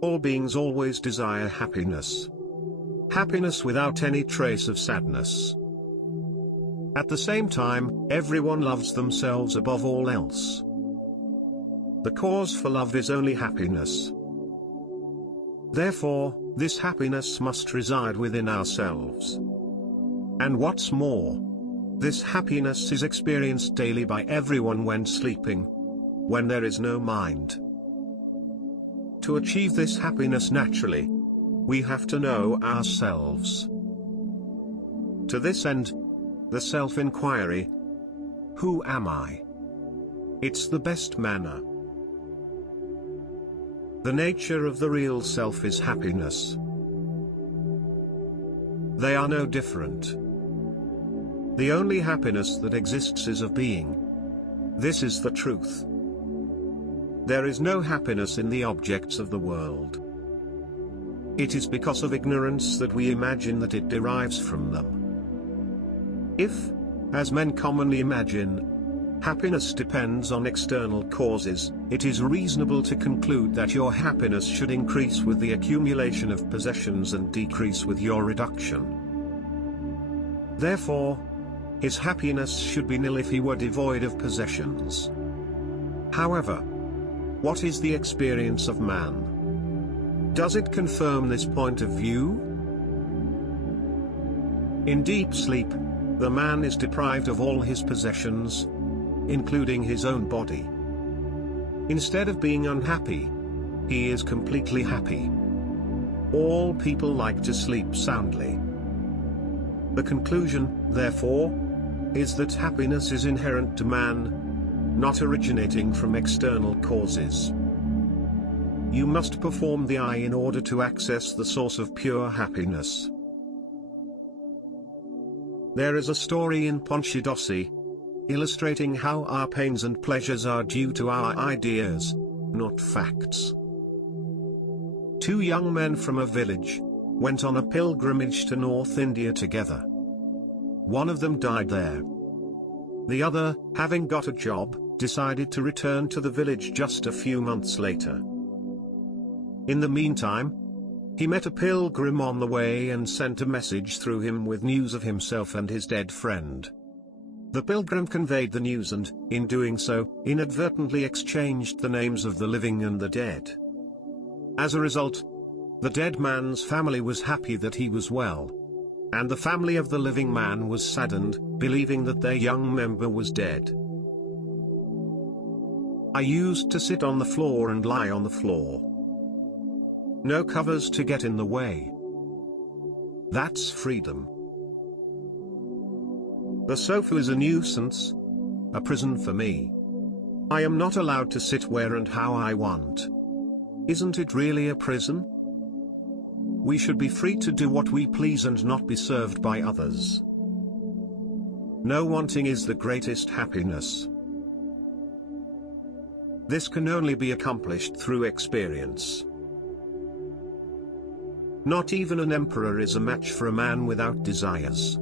All beings always desire happiness. Happiness without any trace of sadness. At the same time, everyone loves themselves above all else. The cause for love is only happiness. Therefore, this happiness must reside within ourselves. And what's more, this happiness is experienced daily by everyone when sleeping, when there is no mind. To achieve this happiness naturally, we have to know ourselves. To this end, the self-enquiry, who am I? It's the best manner. The nature of the real self is happiness. They are no different. The only happiness that exists is of being. This is the truth. There is no happiness in the objects of the world. It is because of ignorance that we imagine that it derives from them. If, as men commonly imagine, happiness depends on external causes, it is reasonable to conclude that your happiness should increase with the accumulation of possessions and decrease with your reduction. Therefore, his happiness should be nil if he were devoid of possessions. However, what is the experience of man? Does it confirm this point of view? In deep sleep, the man is deprived of all his possessions, including his own body. Instead of being unhappy, he is completely happy. All people like to sleep soundly. The conclusion, therefore, is that happiness is inherent to man, not originating from external causes. You must perform the I in order to access the source of pure happiness. There is a story in Panchadasi, illustrating how our pains and pleasures are due to our ideas, not facts. Two young men from a village went on a pilgrimage to North India together. One of them died there. The other, having got a job, decided to return to the village just a few months later. In the meantime, he met a pilgrim on the way and sent a message through him with news of himself and his dead friend. The pilgrim conveyed the news and, in doing so, inadvertently exchanged the names of the living and the dead. As a result, the dead man's family was happy that he was well, and the family of the living man was saddened, believing that their young member was dead. I used to sit on the floor and lie on the floor. No covers to get in the way. That's freedom. The sofa is a nuisance, a prison for me. I am not allowed to sit where and how I want. Isn't it really a prison? We should be free to do what we please and not be served by others. No wanting is the greatest happiness. This can only be accomplished through experience. Not even an emperor is a match for a man without desires.